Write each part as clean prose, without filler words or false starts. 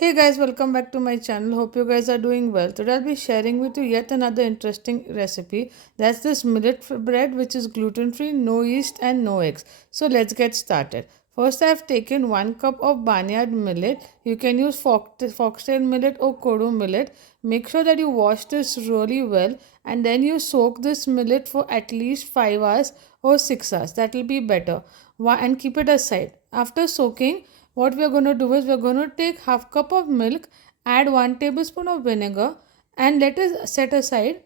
Hey guys, welcome back to my channel. Hope you guys are doing well. Today I'll be sharing with you yet another interesting recipe. That's this millet bread which is gluten free, no yeast and no eggs. So let's get started. First I have taken 1 cup of barnyard millet. You can use foxtail millet or kodu millet. Make sure that you wash this really well and then you soak this millet for at least 5 hours or 6 hours. That will be better. And keep it aside. After soaking, what we are going to do is we are going to take half cup of milk, add 1 tablespoon of vinegar and let it set aside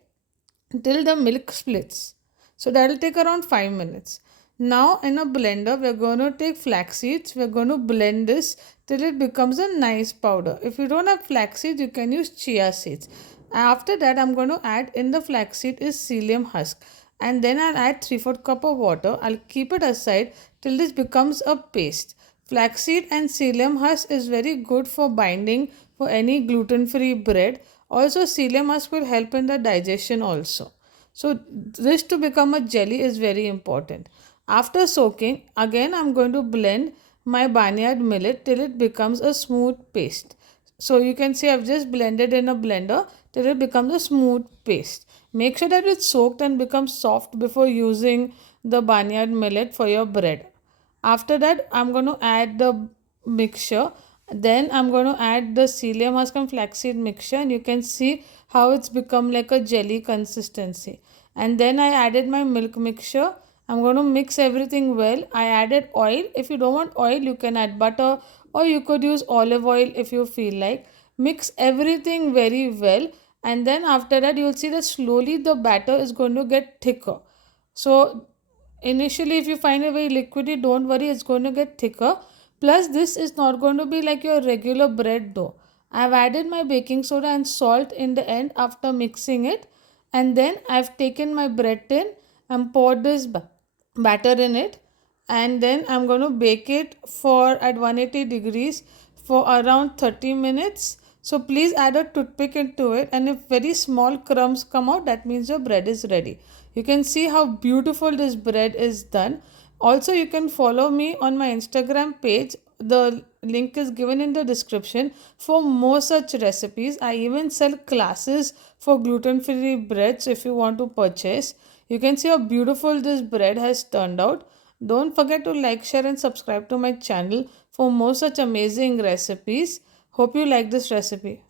till the milk splits. So that will take around 5 minutes. Now in a blender we are going to take flax seeds. We are going to blend this till it becomes a nice powder. If you don't have flax seeds, you can use chia seeds. After that I'm going to add in the flax seed is psyllium husk. And then I'll add 3/4 cup of water. I'll keep it aside till this becomes a paste. Flaxseed and psyllium husk is very good for binding for any gluten-free bread. Also, psyllium husk will help in the digestion also. So, this to become a jelly is very important. After soaking, again I'm going to blend my barnyard millet till it becomes a smooth paste. So you can see I've just blended in a blender till it becomes a smooth paste. Make sure that it's soaked and becomes soft before using the barnyard millet for your bread. After that, I'm going to add the mixture. Then I'm going to add the psyllium husk and flaxseed mixture, and you can see how it's become like a jelly consistency. And then I added my milk mixture. I'm going to mix everything well. I added oil. If you don't want oil, you can add butter or you could use olive oil if you feel like. Mix everything very well, and then after that you'll see that slowly the batter is going to get thicker. So initially if you find it very liquidy, don't worry, it's going to get thicker. Plus this is not going to be like your regular bread dough. I've added my baking soda and salt in the end after mixing it, and then I've taken my bread tin and poured this batter in it, and then I'm going to bake it for at 180 degrees for around 30 minutes. So please add a toothpick into it, and if very small crumbs come out, that means your bread is ready. You can see how beautiful this bread is done. Also, you can follow me on my Instagram page. The link is given in the description for more such recipes. I even sell classes for gluten-free breads if you want to purchase. You can see how beautiful this bread has turned out. Don't forget to like, share and subscribe to my channel for more such amazing recipes. Hope you like this recipe.